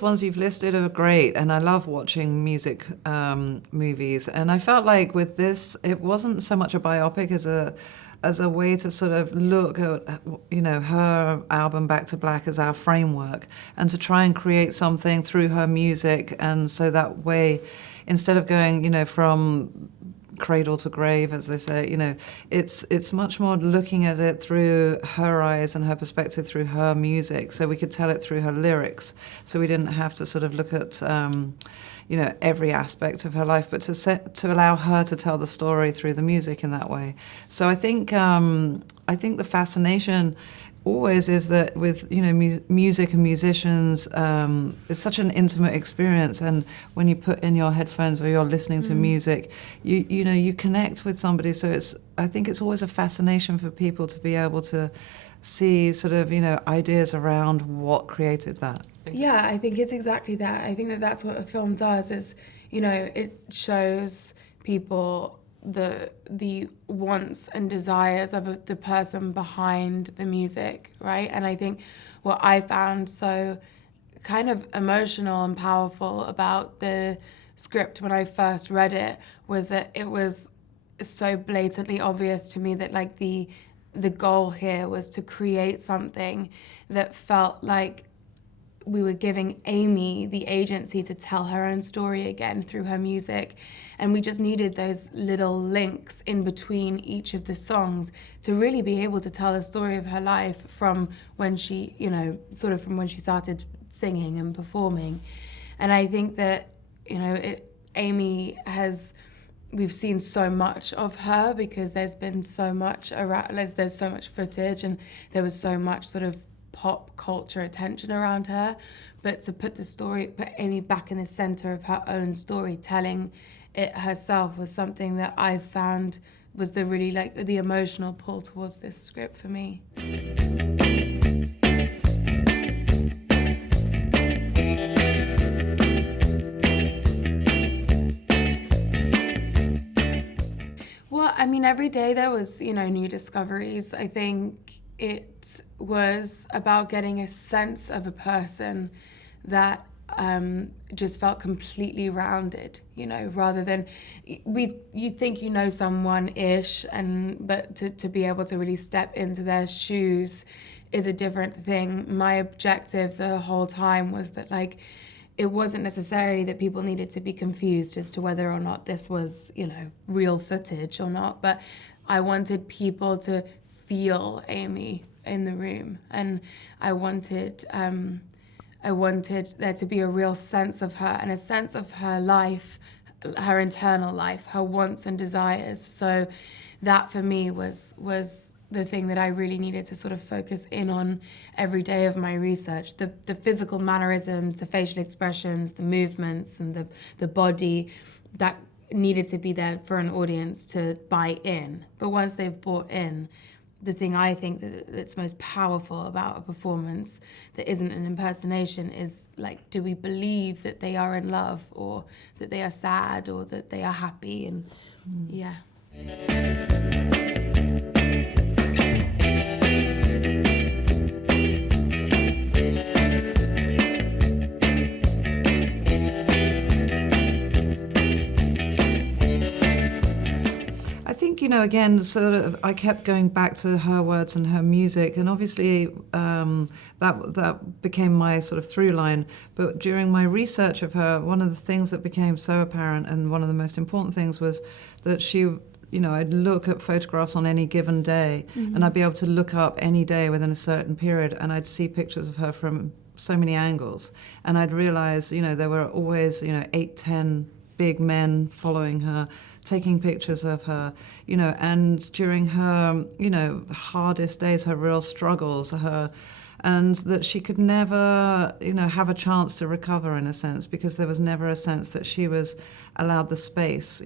Ones you've listed are great, and I love watching music movies. And I felt like with this, it wasn't so much a biopic as a way to sort of look at, her album Back to Black as our framework, and to try and create something through her music. And so that way, instead of going, from cradle to grave, as they say, it's much more looking at it through her eyes and her perspective through her music, so we could tell it through her lyrics, so we didn't have to sort of look at every aspect of her life, but to allow her to tell the story through the music in that way. So I think the fascination always is that with music and musicians, it's such an intimate experience, and when you put in your headphones or you're listening to music, you connect with somebody. So I think it's always a fascination for people to be able to see sort of ideas around what created that. Yeah, I think it's exactly that. I think that that's what a film does, is it shows people the wants and desires of the person behind the music, right? And I think what I found so kind of emotional and powerful about the script when I first read it was that it was so blatantly obvious to me that like the goal here was to create something that felt like we were giving Amy the agency to tell her own story again through her music. And we just needed those little links in between each of the songs to really be able to tell the story of her life from when she, sort of from when she started singing and performing. And I think that, Amy we've seen so much of her because there's been so much around, there's so much footage and there was so much sort of pop culture attention around her, but to put Amy back in the center of her own story, telling it herself, was something that I found was the really the emotional pull towards this script for me. Well, I mean, every day there was, new discoveries. I think it was about getting a sense of a person that just felt completely rounded, rather than you think someone-ish, but to be able to really step into their shoes is a different thing. My objective the whole time was that it wasn't necessarily that people needed to be confused as to whether or not this was, real footage or not, but I wanted people to feel Amy in the room, and I wanted there to be a real sense of her and a sense of her life, her internal life, her wants and desires. So that for me was the thing that I really needed to sort of focus in on every day of my research. The physical mannerisms, the facial expressions, the movements, and the body that needed to be there for an audience to buy in. But once they've bought in, the thing I think that's most powerful about a performance that isn't an impersonation is do we believe that they are in love, or that they are sad, or that they are happy? And yeah. Again, sort of, I kept going back to her words and her music, and obviously that became my sort of through line. But during my research of her, one of the things that became so apparent, and one of the most important things, was that she, I'd look at photographs on any given day, and I'd be able to look up any day within a certain period, and I'd see pictures of her from so many angles, and I'd realize, there were always, 8, 10 big men following her, taking pictures of her, and during her, hardest days, her real struggles, her and that she could never, have a chance to recover in a sense, because there was never a sense that she was allowed the space.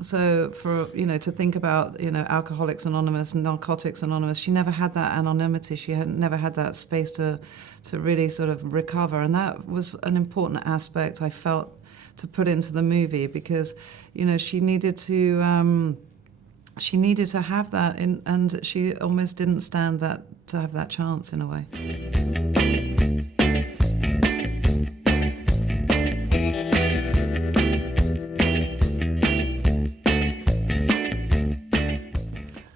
So for, to think about, Alcoholics Anonymous, Narcotics Anonymous, she never had that anonymity. She had never had that space to really sort of recover. And that was an important aspect I felt to put into the movie, because, she needed to have that, and she almost didn't stand to have that chance in a way.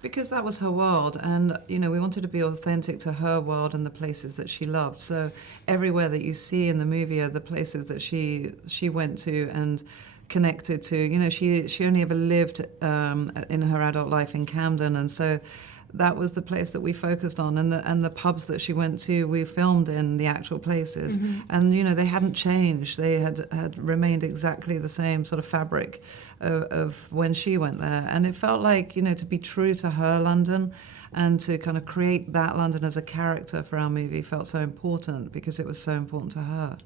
Because that was her world, and we wanted to be authentic to her world and the places that she loved. So everywhere that you see in the movie are the places that she went to and connected to. She only ever lived in her adult life in Camden, and so that was the place that we focused on, and the pubs that she went to, we filmed in the actual places. Mm-hmm. And they hadn't changed. They had remained exactly the same sort of fabric of when she went there. And it felt like, to be true to her London and to kind of create that London as a character for our movie felt so important, because it was so important to her.